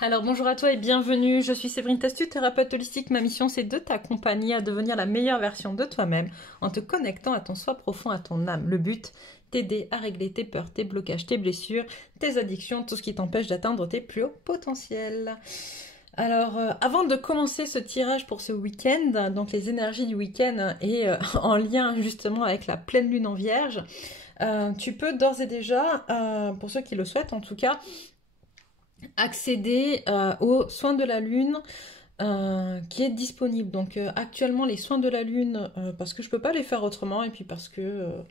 Alors bonjour à toi et bienvenue, je suis Séverine Tastu, thérapeute holistique. Ma mission c'est de t'accompagner à devenir la meilleure version de toi-même en te connectant à ton soi profond, à ton âme. Le but, t'aider à régler tes peurs, tes blocages, tes blessures, tes addictions, tout ce qui t'empêche d'atteindre tes plus hauts potentiels. Alors, avant de commencer ce tirage pour ce week-end, donc les énergies du week-end et en lien justement avec la pleine lune en vierge, tu peux d'ores et déjà, pour ceux qui le souhaitent en tout cas, accéder aux soins de la lune qui est disponible. Donc actuellement les soins de la lune, parce que je peux pas les faire autrement et puis parce que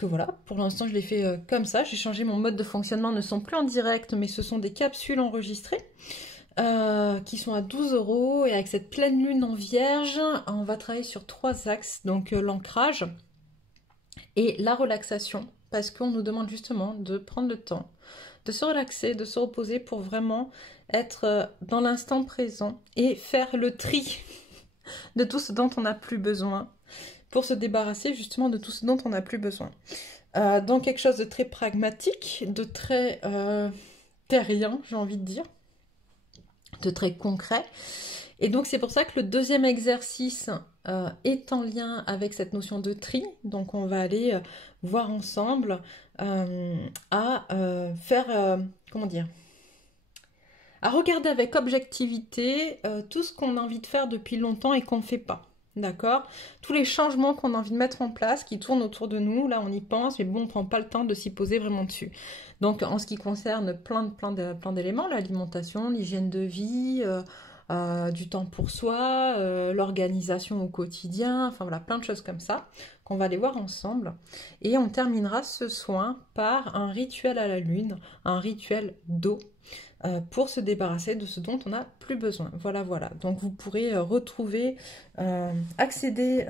voilà, pour l'instant je les fais comme ça. J'ai changé mon mode de fonctionnement, ne sont plus en direct, mais ce sont des capsules enregistrées qui sont à 12 € et avec cette pleine lune en vierge, on va travailler sur 3 axes, donc l'ancrage et la relaxation, parce qu'on nous demande justement de prendre le temps de se relaxer, de se reposer pour vraiment être dans l'instant présent et faire le tri de tout ce dont on n'a plus besoin pour se débarrasser justement de tout ce dont on n'a plus besoin. Donc quelque chose de très pragmatique, de très terrien, j'ai envie de dire, de très concret. Et donc c'est pour ça que le deuxième exercice est en lien avec cette notion de tri. Donc on va aller voir ensemble à faire, comment dire, à regarder avec objectivité tout ce qu'on a envie de faire depuis longtemps et qu'on ne fait pas. D'accord? Tous les changements qu'on a envie de mettre en place, qui tournent autour de nous, là on y pense, mais bon, on ne prend pas le temps de s'y poser vraiment dessus. Donc en ce qui concerne plein d'éléments, l'alimentation, l'hygiène de vie, du temps pour soi, l'organisation au quotidien, enfin voilà, plein de choses comme ça qu'on va aller voir ensemble. Et on terminera ce soin par un rituel à la lune, un rituel d'eau pour se débarrasser de ce dont on n'a plus besoin. Voilà, voilà. Donc vous pourrez retrouver, accéder,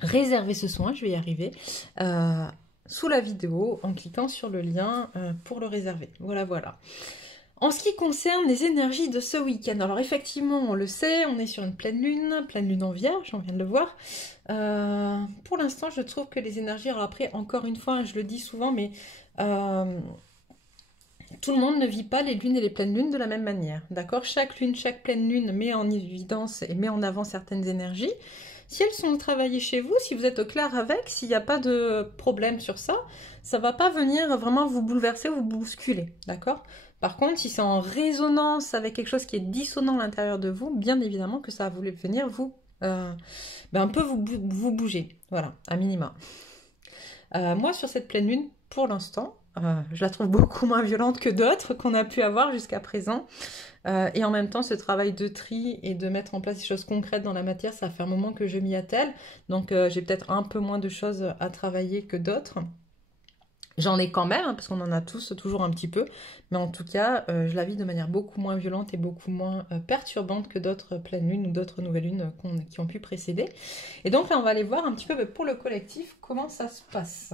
réserver ce soin, je vais y arriver, sous la vidéo en cliquant sur le lien pour le réserver. Voilà, voilà. En ce qui concerne les énergies de ce week-end, alors effectivement, on le sait, on est sur une pleine lune en vierge, on vient de le voir. Pour l'instant, je trouve que les énergies, alors après, encore une fois, je le dis souvent, mais tout le monde ne vit pas les lunes et les pleines lunes de la même manière, d'accord? Chaque lune, chaque pleine lune met en évidence et met en avant certaines énergies. Si elles sont travaillées chez vous, si vous êtes au clair avec, s'il n'y a pas de problème sur ça, ça ne va pas venir vraiment vous bouleverser ou vous bousculer, d'accord? Par contre, si c'est en résonance avec quelque chose qui est dissonant à l'intérieur de vous, bien évidemment que ça va venir vous, un peu vous bouger, voilà, à minima. Moi, sur cette pleine lune, pour l'instant, je la trouve beaucoup moins violente que d'autres qu'on a pu avoir jusqu'à présent. Et en même temps, ce travail de tri et de mettre en place des choses concrètes dans la matière, ça fait un moment que je m'y attelle. Donc j'ai peut-être un peu moins de choses à travailler que d'autres. J'en ai quand même, hein, parce qu'on en a tous toujours un petit peu. Mais en tout cas, je la vis de manière beaucoup moins violente et beaucoup moins perturbante que d'autres pleines lunes ou d'autres nouvelles lunes qui ont pu précéder. Et donc là, on va aller voir un petit peu pour le collectif comment ça se passe.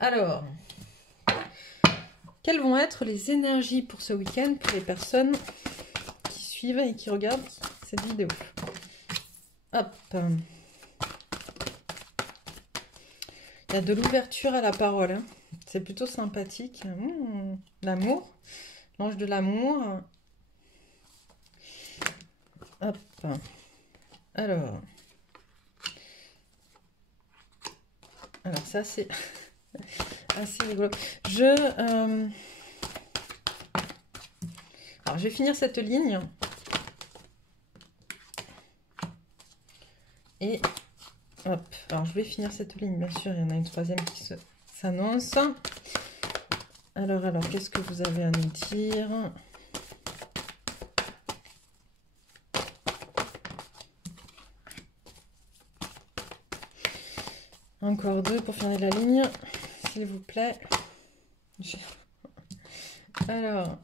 Alors, quelles vont être les énergies pour ce week-end pour les personnes qui suivent et qui regardent cette vidéo? Hop. Il y a de l'ouverture à la parole. Hein. C'est plutôt sympathique. L'amour. L'ange de l'amour. Hop. Alors, ça c'est assez rigolo. Alors, je vais finir cette ligne. Et hop. Alors, je vais finir cette ligne, bien sûr. Il y en a une troisième qui s'annonce. Alors, qu'est-ce que vous avez à nous dire? Encore 2 pour finir la ligne, s'il vous plaît. Alors,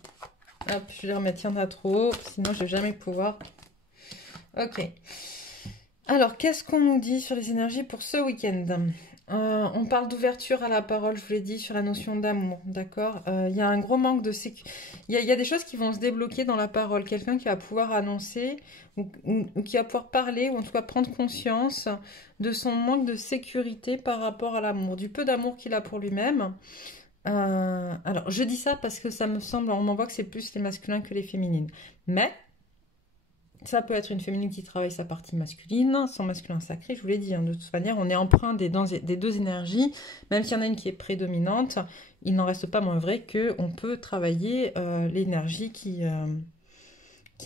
hop, je vais les remettre, il y en a trop, sinon je vais jamais pouvoir. Ok. Alors, qu'est-ce qu'on nous dit sur les énergies pour ce week-end? On parle d'ouverture à la parole, je vous l'ai dit, sur la notion d'amour, d'accord? Il y a un gros manque de sécurité. Il y a des choses qui vont se débloquer dans la parole. Quelqu'un qui va pouvoir annoncer ou qui va pouvoir parler ou en tout cas prendre conscience de son manque de sécurité par rapport à l'amour, du peu d'amour qu'il a pour lui-même. Alors, je dis ça parce que ça me semble, on m'envoie que c'est plus les masculins que les féminines. Mais ça peut être une féminine qui travaille sa partie masculine, son masculin sacré, je vous l'ai dit, hein, de toute manière, on est emprunt des deux énergies, même s'il y en a une qui est prédominante, il n'en reste pas moins vrai qu'on peut travailler l'énergie qui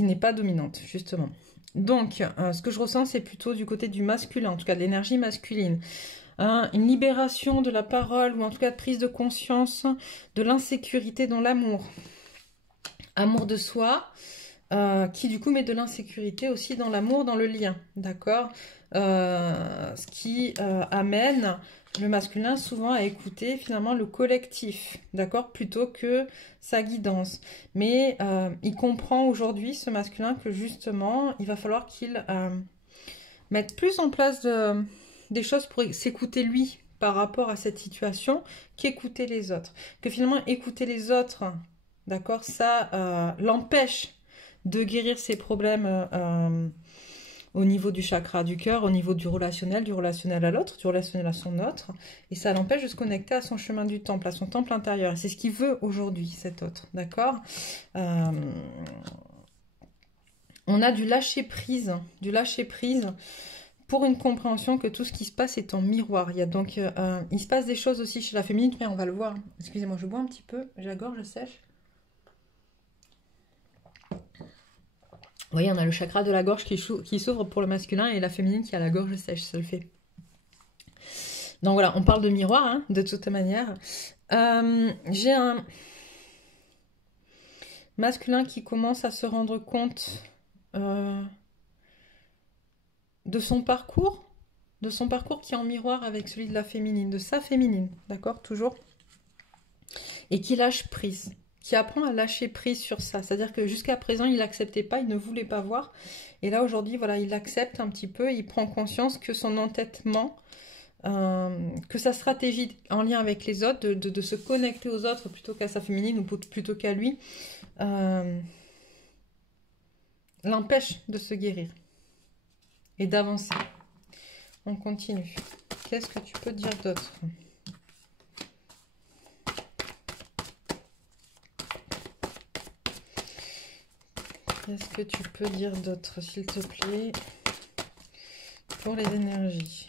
n'est pas dominante, justement. Donc, ce que je ressens, c'est plutôt du côté du masculin, en tout cas de l'énergie masculine. Une libération de la parole, ou en tout cas de prise de conscience de l'insécurité dans l'amour. Amour de soi, qui du coup met de l'insécurité aussi dans l'amour, dans le lien, d'accord. Ce qui amène le masculin souvent à écouter finalement le collectif, d'accord, plutôt que sa guidance. Mais il comprend aujourd'hui, ce masculin, que justement, il va falloir qu'il mette plus en place des choses pour s'écouter lui par rapport à cette situation, qu'écouter les autres. Que finalement, écouter les autres, d'accord, ça l'empêche de guérir ses problèmes au niveau du chakra du cœur, au niveau du relationnel à l'autre, du relationnel à son autre, et ça l'empêche de se connecter à son chemin du temple, à son temple intérieur. C'est ce qu'il veut aujourd'hui, cet autre, d'accord. On a du lâcher-prise pour une compréhension que tout ce qui se passe est en miroir. Il y a donc, il se passe des choses aussi chez la féminine, mais on va le voir. Excusez-moi, je bois un petit peu, j'ai la gorge sèche. Vous voyez, on a le chakra de la gorge qui s'ouvre pour le masculin et la féminine qui a la gorge sèche, ça le fait. Donc voilà, on parle de miroir, hein, de toute manière. J'ai un masculin qui commence à se rendre compte de son parcours qui est en miroir avec celui de la féminine, de sa féminine, d'accord, toujours, et qui lâche prise. Qui apprend à lâcher prise sur ça. C'est-à-dire que jusqu'à présent, il n'acceptait pas, il ne voulait pas voir. Et là, aujourd'hui, voilà, il accepte un petit peu, il prend conscience que son entêtement, que sa stratégie en lien avec les autres, de se connecter aux autres plutôt qu'à sa féminine ou plutôt qu'à lui, l'empêche de se guérir et d'avancer. On continue. Qu'est-ce que tu peux dire d'autre ? Qu'est-ce que tu peux dire d'autre, s'il te plaît, pour les énergies?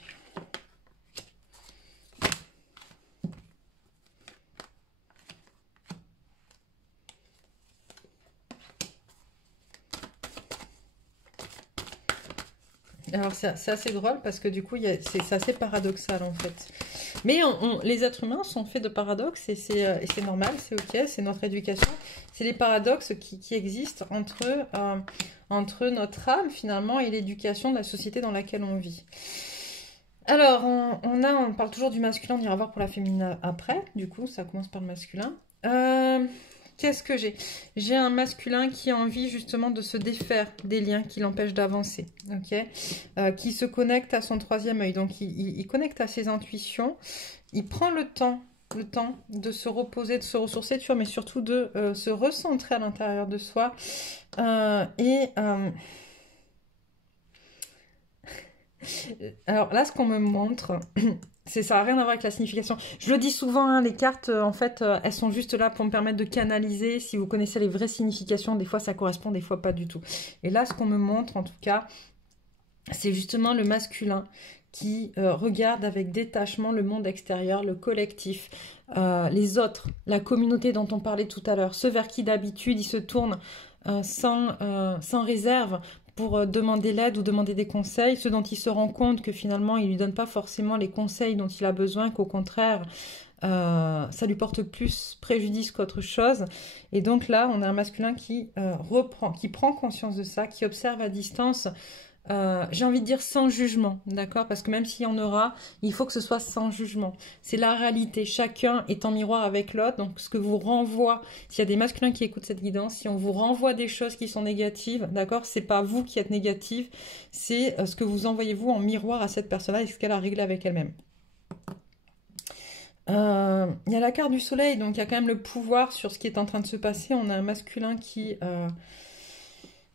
Alors, c'est assez drôle parce que du coup, c'est assez paradoxal en fait. Mais les êtres humains sont faits de paradoxes et c'est normal, c'est ok, c'est notre éducation. C'est les paradoxes qui existent entre notre âme finalement et l'éducation de la société dans laquelle on vit. Alors, on parle toujours du masculin, on ira voir pour la féminine après. Du coup, ça commence par le masculin. Qu'est-ce que j'ai? J'ai un masculin qui a envie justement de se défaire des liens qui l'empêchent d'avancer, ok, qui se connecte à son troisième œil, donc il connecte à ses intuitions, il prend le temps de se reposer, de se ressourcer, mais surtout de se recentrer à l'intérieur de soi alors là, ce qu'on me montre, ça n'a rien à voir avec la signification. Je le dis souvent, hein, les cartes, en fait, elles sont juste là pour me permettre de canaliser. Si vous connaissez les vraies significations, des fois ça correspond, des fois pas du tout. Et là, ce qu'on me montre, en tout cas, c'est justement le masculin qui regarde avec détachement le monde extérieur, le collectif, les autres, la communauté dont on parlait tout à l'heure, ceux vers qui d'habitude il se tourne sans réserve pour demander l'aide ou demander des conseils, ceux dont il se rend compte que finalement il ne lui donne pas forcément les conseils dont il a besoin, qu'au contraire ça lui porte plus préjudice qu'autre chose. Et donc là on a un masculin qui prend conscience de ça, qui observe à distance, j'ai envie de dire sans jugement, d'accord, parce que même s'il y en aura, il faut que ce soit sans jugement. C'est la réalité, chacun est en miroir avec l'autre, donc ce que vous renvoie, s'il y a des masculins qui écoutent cette guidance, si on vous renvoie des choses qui sont négatives, d'accord, c'est pas vous qui êtes négative, c'est ce que vous envoyez vous en miroir à cette personne-là et ce qu'elle a réglé avec elle-même. Il y a la carte du soleil, donc il y a quand même le pouvoir sur ce qui est en train de se passer. On a un masculin qui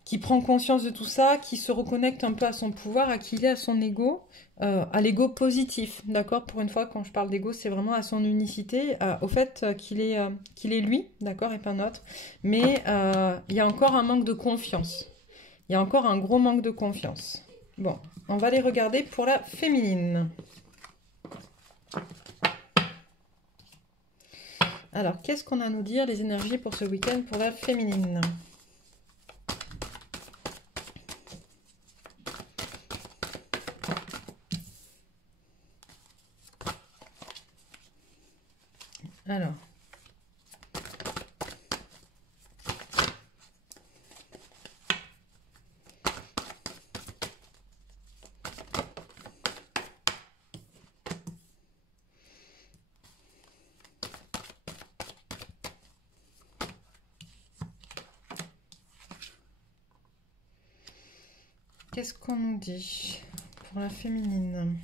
qui prend conscience de tout ça, qui se reconnecte un peu à son pouvoir, à qui il est, à son ego, à l'ego positif, d'accord? Pour une fois, quand je parle d'ego, c'est vraiment à son unicité, au fait qu'il est lui, d'accord, et pas notre. Mais il y a encore un manque de confiance. Il y a encore un gros manque de confiance. Bon, on va les regarder pour la féminine. Alors, qu'est-ce qu'on a à nous dire, les énergies pour ce week-end pour la féminine? Alors. Qu'est-ce qu'on nous dit pour la féminine?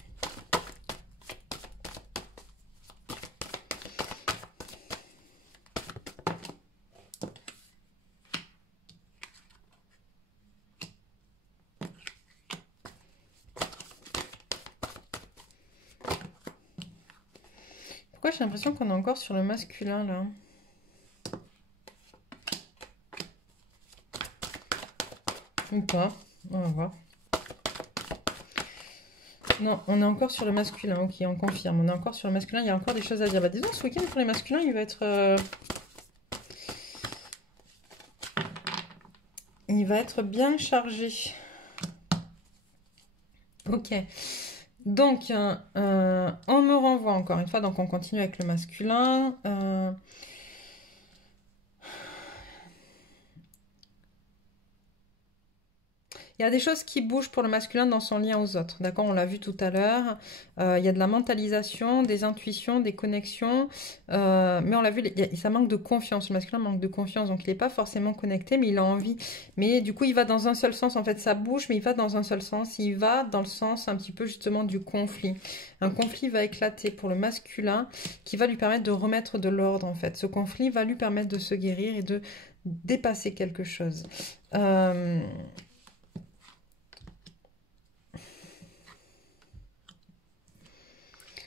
Pourquoi j'ai l'impression qu'on est encore sur le masculin là? Ou pas? On va voir. Non, on est encore sur le masculin. Ok, on confirme. On est encore sur le masculin. Il y a encore des choses à dire. Bah, disons, ce week-end pour les masculins, il va être bien chargé. Ok. Donc, on me renvoie encore une fois. Donc, on continue avec le masculin. Il y a des choses qui bougent pour le masculin dans son lien aux autres, d'accord? On l'a vu tout à l'heure. Il y a de la mentalisation, des intuitions, des connexions. Mais on l'a vu, ça manque de confiance. Le masculin manque de confiance, donc il n'est pas forcément connecté, mais il a envie. Mais du coup, il va dans un seul sens. En fait, ça bouge, mais il va dans un seul sens. Il va dans le sens un petit peu justement du conflit. Un conflit va éclater pour le masculin qui va lui permettre de remettre de l'ordre, en fait. Ce conflit va lui permettre de se guérir et de dépasser quelque chose.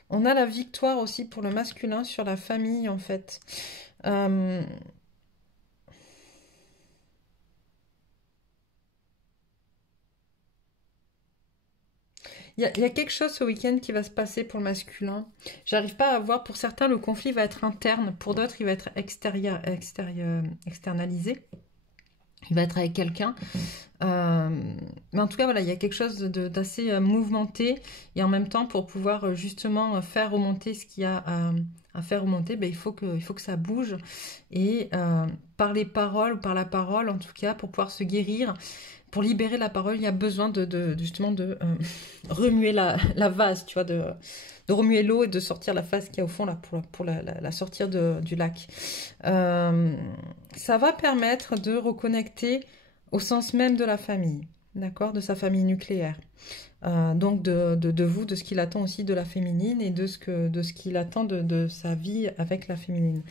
On a la victoire aussi pour le masculin sur la famille, en fait. Euh, Il y a quelque chose ce week-end qui va se passer pour le masculin. J'arrive pas à voir. Pour certains, le conflit va être interne. Pour d'autres, il va être externalisé. Il va être avec quelqu'un. Mais en tout cas, voilà, il y a quelque chose d'assez mouvementé. Et en même temps, pour pouvoir justement faire remonter ce qu'il y a à faire remonter, ben, il faut que ça bouge. Et par les paroles ou par la parole, en tout cas, pour pouvoir se guérir, pour libérer la parole, il y a besoin justement de remuer la vase, tu vois, de remuer l'eau et de sortir la phase qu'il y a au fond là, pour la sortir du lac. Ça va permettre de reconnecter au sens même de la famille, d'accord, de sa famille nucléaire. Donc de vous, de ce qu'il attend aussi de la féminine et de ce qu'il attend de sa vie avec la féminine.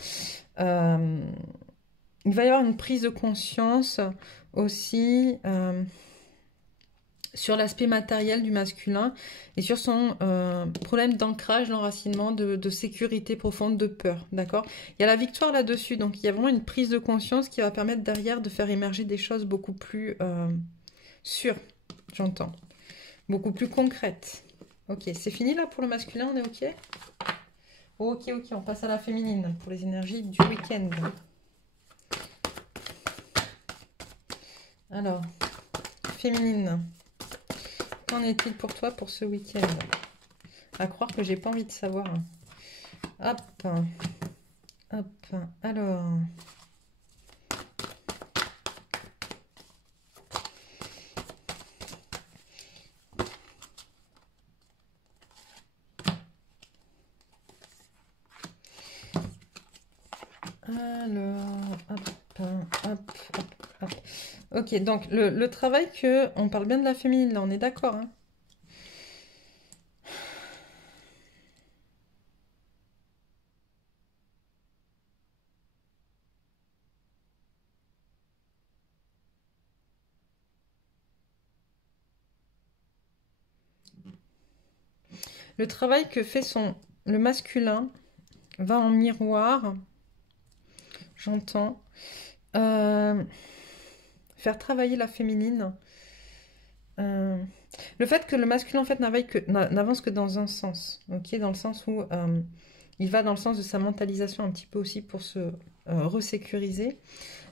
Il va y avoir une prise de conscience aussi sur l'aspect matériel du masculin et sur son problème d'ancrage, d'enracinement, de sécurité profonde, de peur, d'accord? Il y a la victoire là-dessus, donc il y a vraiment une prise de conscience qui va permettre derrière de faire émerger des choses beaucoup plus sûres, j'entends, beaucoup plus concrètes. Ok, c'est fini là pour le masculin, on est ok? Ok, on passe à la féminine pour les énergies du week-end. Alors, féminine, qu'en est-il pour toi pour ce week-end? À croire que j'ai pas envie de savoir. Hop, hop, alors. Hop. Ok, donc le travail on parle bien de la féminine, là, on est d'accord, hein? Le travail que fait le masculin va en miroir, j'entends, faire travailler la féminine. Le fait que le masculin en fait n'avance que dans un sens, ok, dans le sens où il va dans le sens de sa mentalisation un petit peu aussi pour se resécuriser,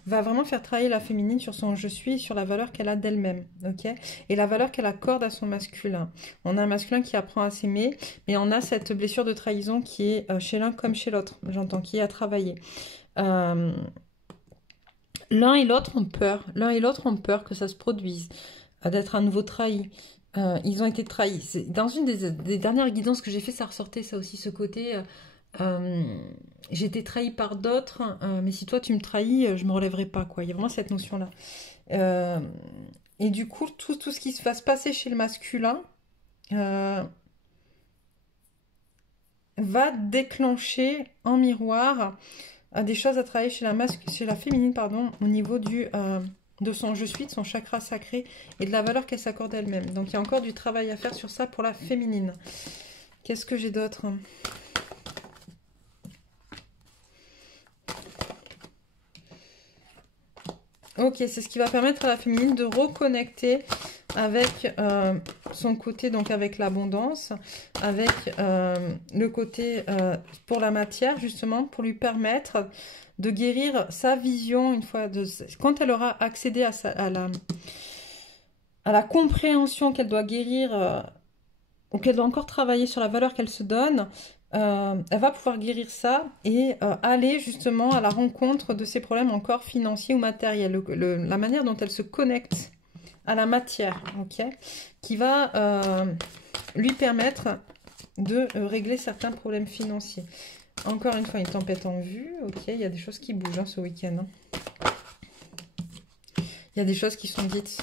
va vraiment faire travailler la féminine sur son je suis, sur la valeur qu'elle a d'elle-même, ok, et la valeur qu'elle accorde à son masculin. On a un masculin qui apprend à s'aimer, mais on a cette blessure de trahison qui est chez l'un comme chez l'autre, j'entends, qui est à travailler. L'un et l'autre ont peur, que ça se produise, d'être à nouveau trahi. Ils ont été trahis. Dans une des dernières guidances que j'ai fait, ça ressortait ça aussi, ce côté j'ai été trahi par d'autres, mais si toi tu me trahis, je me relèverai pas, quoi. Il y a vraiment cette notion-là. Et du coup, tout ce qui va se passer chez le masculin va déclencher en miroir des choses à travailler chez la féminine, pardon, au niveau de son je suis, de son chakra sacré et de la valeur qu'elle s'accorde elle-même. Donc il y a encore du travail à faire sur ça pour la féminine. Qu'est-ce que j'ai d'autre ? Ok, c'est ce qui va permettre à la féminine de reconnecter avec son côté, donc avec l'abondance, avec le côté pour la matière, justement, pour lui permettre de guérir sa vision une fois quand elle aura accédé à la compréhension qu'elle doit guérir ou qu'elle doit encore travailler sur la valeur qu'elle se donne. Elle va pouvoir guérir ça et aller justement à la rencontre de ses problèmes encore financiers ou matériels. La manière dont elle se connecte à la matière, ok, qui va lui permettre de régler certains problèmes financiers. Encore une fois, une tempête en vue, ok, il y a des choses qui bougent ce week-end. Il y a des choses qui sont dites.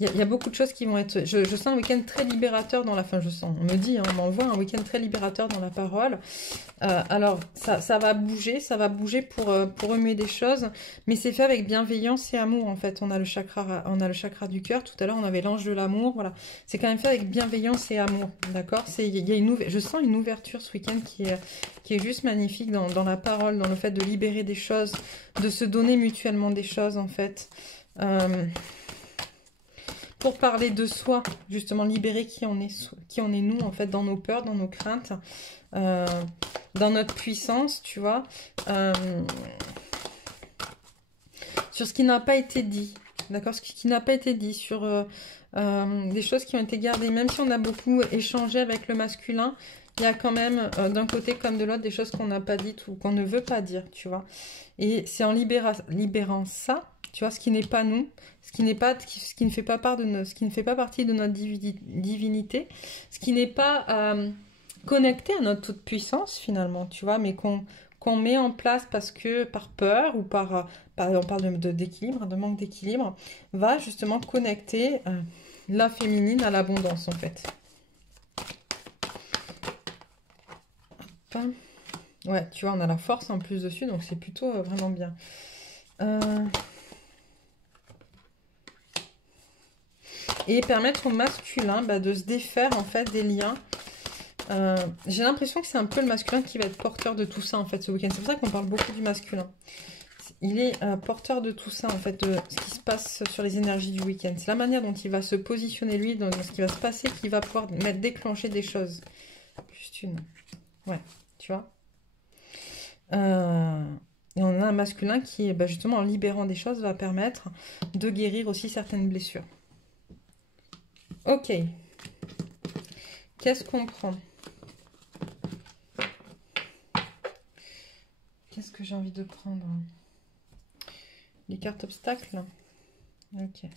Il y a beaucoup de choses qui vont être... Je sens un week-end très libérateur dans la fin. Je sens, on me dit, on m'envoie un week-end très libérateur dans la parole. Alors, ça va bouger pour remuer des choses. Mais c'est fait avec bienveillance et amour, en fait. On a le chakra du cœur. Tout à l'heure, on avait l'ange de l'amour. Voilà. C'est quand même fait avec bienveillance et amour. D'accord ? Je sens une ouverture ce week-end qui est juste magnifique dans la parole, dans le fait de libérer des choses, de se donner mutuellement des choses, en fait. Pour parler de soi, justement, libérer qui on est nous, en fait, dans nos peurs, dans nos craintes, dans notre puissance, tu vois, sur ce qui n'a pas été dit, d'accord, ce qui n'a pas été dit, sur des choses qui ont été gardées, même si on a beaucoup échangé avec le masculin, il y a quand même, d'un côté comme de l'autre, des choses qu'on n'a pas dites ou qu'on ne veut pas dire, tu vois, et c'est en libérant ça, tu vois, ce qui n'est pas nous, ce qui ne fait pas partie de notre divinité, ce qui n'est pas connecté à notre toute puissance finalement, tu vois, mais qu'on met en place par peur ou on parle d'équilibre, de manque d'équilibre, va justement connecter la féminine à l'abondance en fait. Hop. Ouais, tu vois, on a la force en plus dessus, donc c'est plutôt vraiment bien. Et permettre au masculin de se défaire en fait des liens. J'ai l'impression que c'est un peu le masculin qui va être porteur de tout ça en fait ce week-end. C'est pour ça qu'on parle beaucoup du masculin. Il est porteur de tout ça en fait, de ce qui se passe sur les énergies du week-end. C'est la manière dont il va se positionner lui, dans ce qui va se passer, qui va pouvoir déclencher des choses. Juste une. Ouais, tu vois. Et on a un masculin qui, justement, en libérant des choses, va permettre de guérir aussi certaines blessures. Ok. Qu'est-ce qu'on prend? Qu'est-ce que j'ai envie de prendre? Les cartes obstacles. Ok.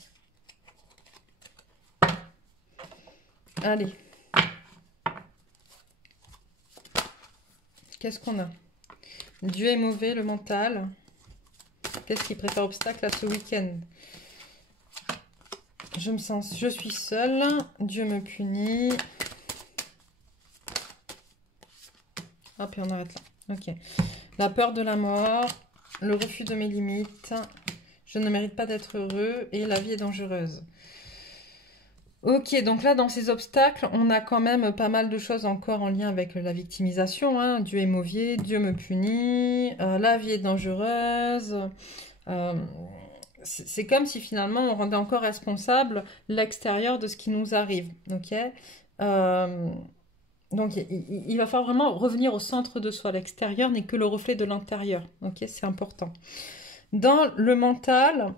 Allez. Qu'est-ce qu'on a? Dieu est mauvais, le mental. Qu'est-ce qui préfère obstacle à ce week-end? Je suis seule. Dieu me punit. Hop, et on arrête là. Ok. La peur de la mort. Le refus de mes limites. Je ne mérite pas d'être heureux. Et la vie est dangereuse. Ok, donc là, dans ces obstacles, on a quand même pas mal de choses encore en lien avec la victimisation, hein. Dieu est mauvais, Dieu me punit, la vie est dangereuse. Euh, c'est comme si finalement on rendait encore responsable l'extérieur de ce qui nous arrive, ok? Euh, donc il va falloir vraiment revenir au centre de soi. L'extérieur n'est que le reflet de l'intérieur, ok? C'est important. Dans le mental,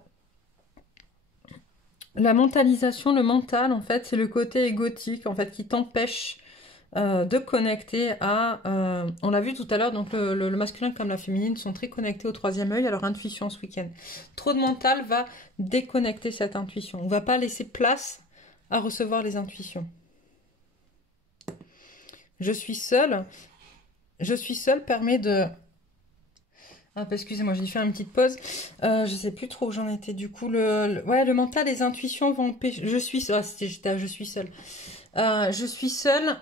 la mentalisation, le mental, en fait, c'est le côté égotique, en fait, qui t'empêche de connecter à... on l'a vu tout à l'heure, donc le masculin comme la féminine sont très connectés au troisième œil, à leur intuition ce week-end. Trop de mental va déconnecter cette intuition. On ne va pas laisser place à recevoir les intuitions. Je suis seule. Je suis seule permet de... Ah, excusez-moi, j'ai dû faire une petite pause. Je sais plus trop où j'en étais. Du coup, ouais, le mental, les intuitions vont empêcher... Je suis... Ah, je suis seule. Je suis seule.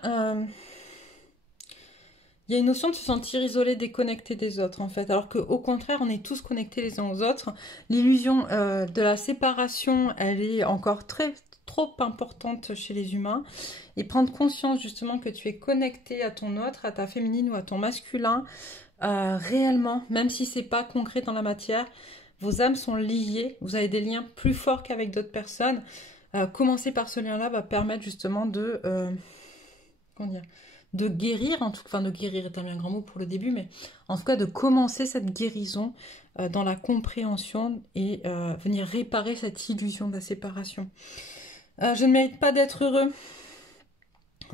Il y a une notion de se sentir isolé, déconnecté des autres, en fait. Alors qu'au contraire, on est tous connectés les uns aux autres. L'illusion de la séparation, elle est encore trop importante chez les humains. Et prendre conscience, justement, que tu es connecté à ton autre, à ta féminine ou à ton masculin, réellement, même si c'est pas concret dans la matière, vos âmes sont liées. Vous avez des liens plus forts qu'avec d'autres personnes. Commencer par ce lien-là va permettre, justement, de... comment dire, de guérir, enfin de guérir est un bien grand mot pour le début, mais en tout cas de commencer cette guérison dans la compréhension et venir réparer cette illusion de la séparation. Je ne mérite pas d'être heureux.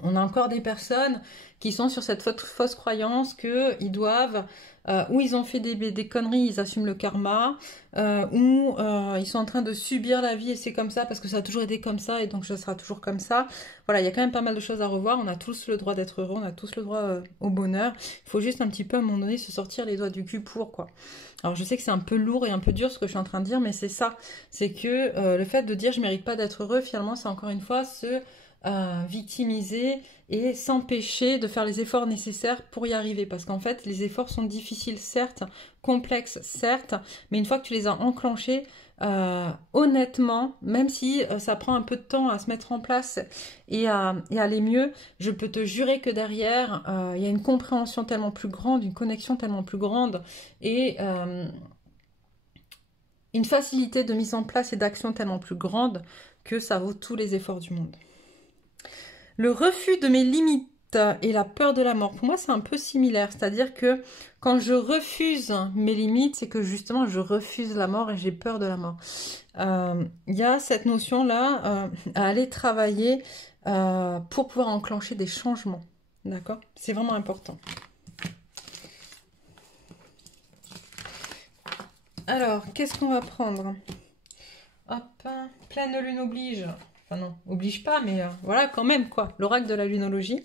On a encore des personnes qui sont sur cette fausse croyance qu'ils doivent, ou ils ont fait des conneries, ils assument le karma, ou ils sont en train de subir la vie et c'est comme ça parce que ça a toujours été comme ça et donc ça sera toujours comme ça. Voilà, il y a quand même pas mal de choses à revoir. On a tous le droit d'être heureux, on a tous le droit au bonheur. Il faut juste un petit peu à un moment donné se sortir les doigts du cul pour, quoi. Alors je sais que c'est un peu lourd et un peu dur ce que je suis en train de dire, mais c'est ça. C'est que le fait de dire je mérite pas d'être heureux, finalement c'est encore une fois victimiser et s'empêcher de faire les efforts nécessaires pour y arriver. Parce qu'en fait, les efforts sont difficiles, certes, complexes, certes, mais une fois que tu les as enclenchés, honnêtement, même si ça prend un peu de temps à se mettre en place et à aller mieux, je peux te jurer que derrière, il y a une compréhension tellement plus grande, une connexion tellement plus grande et une facilité de mise en place et d'action tellement plus grande que ça vaut tous les efforts du monde. Le refus de mes limites et la peur de la mort, pour moi c'est un peu similaire, c'est-à-dire que quand je refuse mes limites, c'est que justement je refuse la mort et j'ai peur de la mort. Il y a cette notion-là à aller travailler pour pouvoir enclencher des changements, d'accord? C'est vraiment important. Alors, qu'est-ce qu'on va prendre? Hop, pleine lune oblige. Enfin non, oblige pas, mais voilà quand même quoi. L'oracle de la lunologie.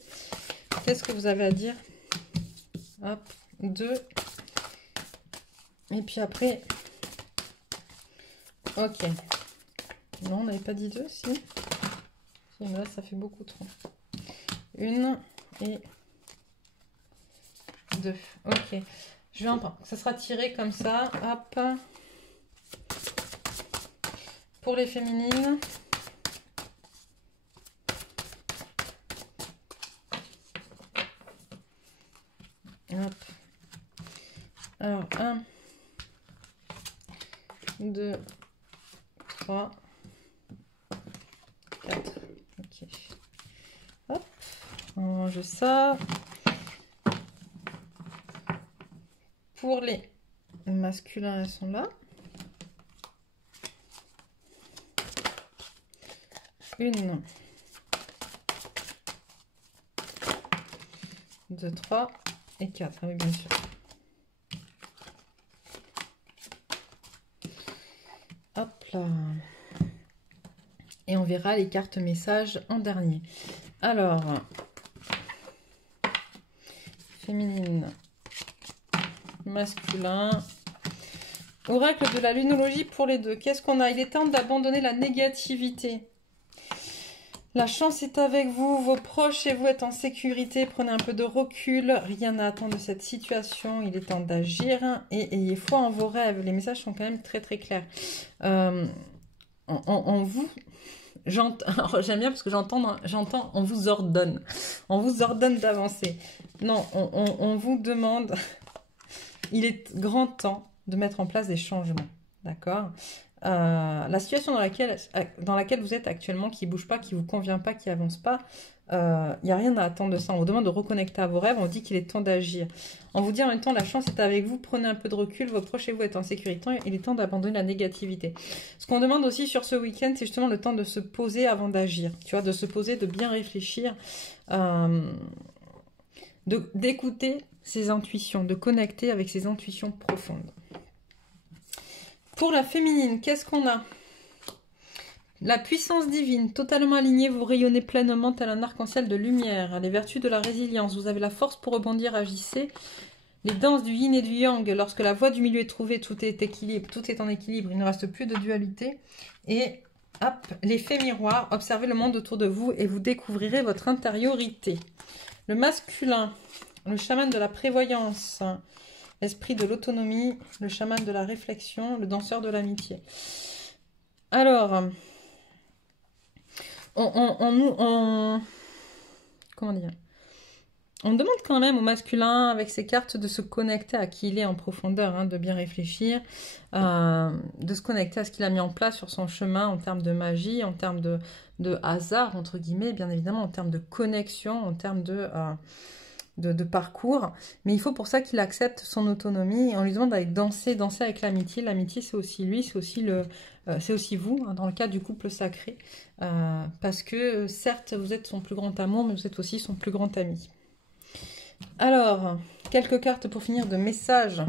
Qu'est-ce que vous avez à dire? Hop, 2. Et puis après... Ok. Non, on n'avait pas dit 2, si. Si, mais là, ça fait beaucoup trop. 1 et 2. Ok. Je vais en prendre. Ça sera tiré comme ça. Hop. Pour les féminines. Hop. Alors, 1, 2, 3, 4. Ok. Hop. On range ça. Pour les masculins, elles sont là. 1, 2, 3 et 4. Ah oui, bien sûr. Hop là. Et on verra les cartes messages en dernier. Alors, féminine, masculin. Oracle de la lunologie pour les deux. Qu'est-ce qu'on a? Il est temps d'abandonner la négativité. La chance est avec vous, vos proches et vous êtes en sécurité. Prenez un peu de recul, rien à attendre de cette situation. Il est temps d'agir et ayez foi en vos rêves. Les messages sont quand même très très clairs. En vous, Alors, j'aime bien parce que j'entends, on vous ordonne. On vous ordonne d'avancer. Non, on vous demande, il est grand temps de mettre en place des changements. D'accord? La situation dans laquelle vous êtes actuellement, qui ne bouge pas, qui ne vous convient pas, qui avance pas, il n'y a rien à attendre de ça. On vous demande de reconnecter à vos rêves, on vous dit qu'il est temps d'agir. On vous dit en même temps, la chance est avec vous, prenez un peu de recul, vos proches et vous êtes en sécurité, il est temps d'abandonner la négativité. Ce qu'on demande aussi sur ce week-end, c'est justement le temps de se poser avant d'agir, tu vois, de se poser, de bien réfléchir, d'écouter ses intuitions, de connecter avec ses intuitions profondes. Pour la féminine, qu'est-ce qu'on a? La puissance divine, totalement alignée, vous rayonnez pleinement tel un arc-en-ciel de lumière. Les vertus de la résilience, vous avez la force pour rebondir, agissez. Les danses du yin et du yang, lorsque la voie du milieu est trouvée, tout est en équilibre, il ne reste plus de dualité. Et hop, l'effet miroir, observez le monde autour de vous et vous découvrirez votre intériorité. Le masculin, le chaman de la prévoyance, l'esprit de l'autonomie, le chaman de la réflexion, le danseur de l'amitié. Alors, comment dire? On demande quand même au masculin, avec ses cartes, de se connecter à qui il est en profondeur, hein, de bien réfléchir, de se connecter à ce qu'il a mis en place sur son chemin en termes de magie, en termes de hasard, entre guillemets, bien évidemment, en termes de connexion, en termes de parcours. Mais il faut pour ça qu'il accepte son autonomie. Et on lui demande d'aller danser avec l'amitié. L'amitié, c'est aussi lui, c'est aussi vous, hein, dans le cas du couple sacré. Parce que, certes, vous êtes son plus grand amour, mais vous êtes aussi son plus grand ami. Alors, quelques cartes pour finir de messages.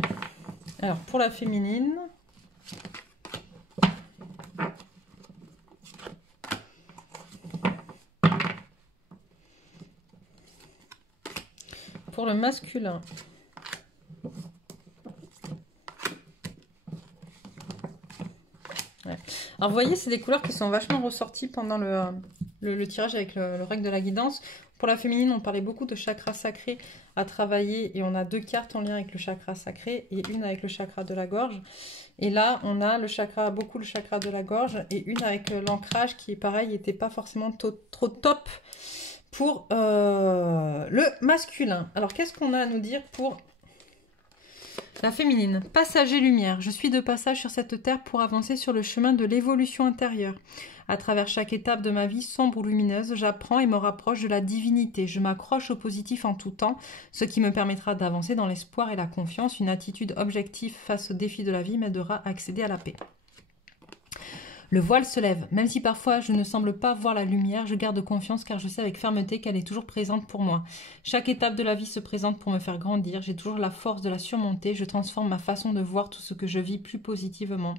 Alors, pour la féminine. Pour le masculin. Ouais. Alors, vous voyez, c'est des couleurs qui sont vachement ressorties pendant le tirage avec le règle de la guidance. Pour la féminine, on parlait beaucoup de chakra sacré à travailler et on a 2 cartes en lien avec le chakra sacré et une avec le chakra de la gorge. Et là, on a beaucoup le chakra de la gorge et une avec l'ancrage qui est pareil, n'était pas forcément trop top pour le masculin. Alors, qu'est-ce qu'on a à nous dire pour la féminine? Passager lumière. Je suis de passage sur cette terre pour avancer sur le chemin de l'évolution intérieure. À travers chaque étape de ma vie sombre ou lumineuse, j'apprends et me rapproche de la divinité. Je m'accroche au positif en tout temps, ce qui me permettra d'avancer dans l'espoir et la confiance. Une attitude objective face aux défis de la vie m'aidera à accéder à la paix. Le voile se lève. Même si parfois je ne semble pas voir la lumière, je garde confiance car je sais avec fermeté qu'elle est toujours présente pour moi. Chaque étape de la vie se présente pour me faire grandir. J'ai toujours la force de la surmonter. Je transforme ma façon de voir tout ce que je vis plus positivement.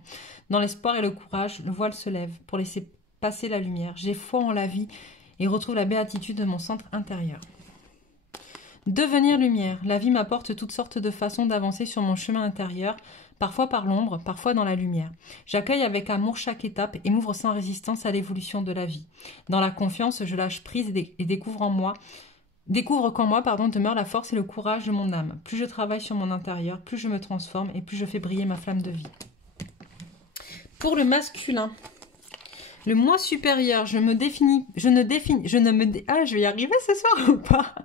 Dans l'espoir et le courage, le voile se lève pour laisser passer la lumière. J'ai foi en la vie et retrouve la béatitude de mon centre intérieur. Devenir lumière. La vie m'apporte toutes sortes de façons d'avancer sur mon chemin intérieur, parfois par l'ombre, parfois dans la lumière. J'accueille avec amour chaque étape et m'ouvre sans résistance à l'évolution de la vie. Dans la confiance, je lâche prise et découvre qu'en moi, demeure la force et le courage de mon âme. Plus je travaille sur mon intérieur, plus je me transforme et plus je fais briller ma flamme de vie. Pour le masculin, le moi supérieur, je vais y arriver ce soir ou pas?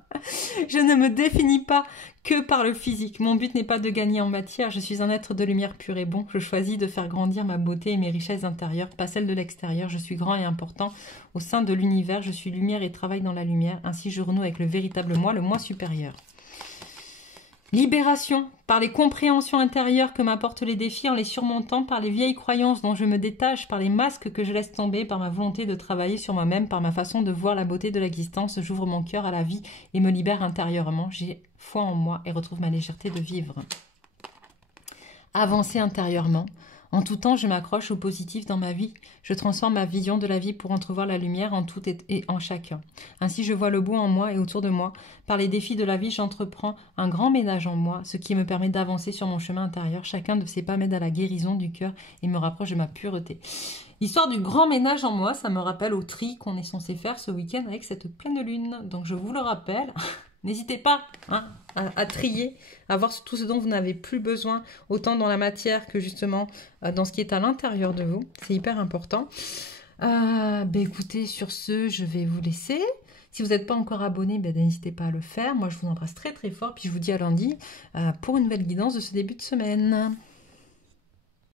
Je ne me définis pas que par le physique. Mon but n'est pas de gagner en matière. Je suis un être de lumière pur et bon. Je choisis de faire grandir ma beauté et mes richesses intérieures, pas celles de l'extérieur. Je suis grand et important. Au sein de l'univers, je suis lumière et travaille dans la lumière. Ainsi, je renoue avec le véritable moi, le moi supérieur. Libération, par les compréhensions intérieures que m'apportent les défis en les surmontant, par les vieilles croyances dont je me détache, par les masques que je laisse tomber, par ma volonté de travailler sur moi-même, par ma façon de voir la beauté de l'existence, j'ouvre mon cœur à la vie et me libère intérieurement. J'ai foi en moi et retrouve ma légèreté de vivre. Avancer intérieurement. En tout temps, je m'accroche au positif dans ma vie. Je transforme ma vision de la vie pour entrevoir la lumière en tout et en chacun. Ainsi, je vois le beau en moi et autour de moi. Par les défis de la vie, j'entreprends un grand ménage en moi, ce qui me permet d'avancer sur mon chemin intérieur. Chacun de ces pas m'aide à la guérison du cœur et me rapproche de ma pureté. L'histoire du grand ménage en moi, ça me rappelle au tri qu'on est censé faire ce week-end avec cette pleine lune. Donc, je vous le rappelle... N'hésitez pas à trier, à voir tout ce dont vous n'avez plus besoin, autant dans la matière que justement dans ce qui est à l'intérieur de vous. C'est hyper important. Écoutez, sur ce, je vais vous laisser. Si vous n'êtes pas encore abonné, n'hésitez pas à le faire. Moi, je vous embrasse très très fort. Puis je vous dis à lundi pour une nouvelle guidance de ce début de semaine.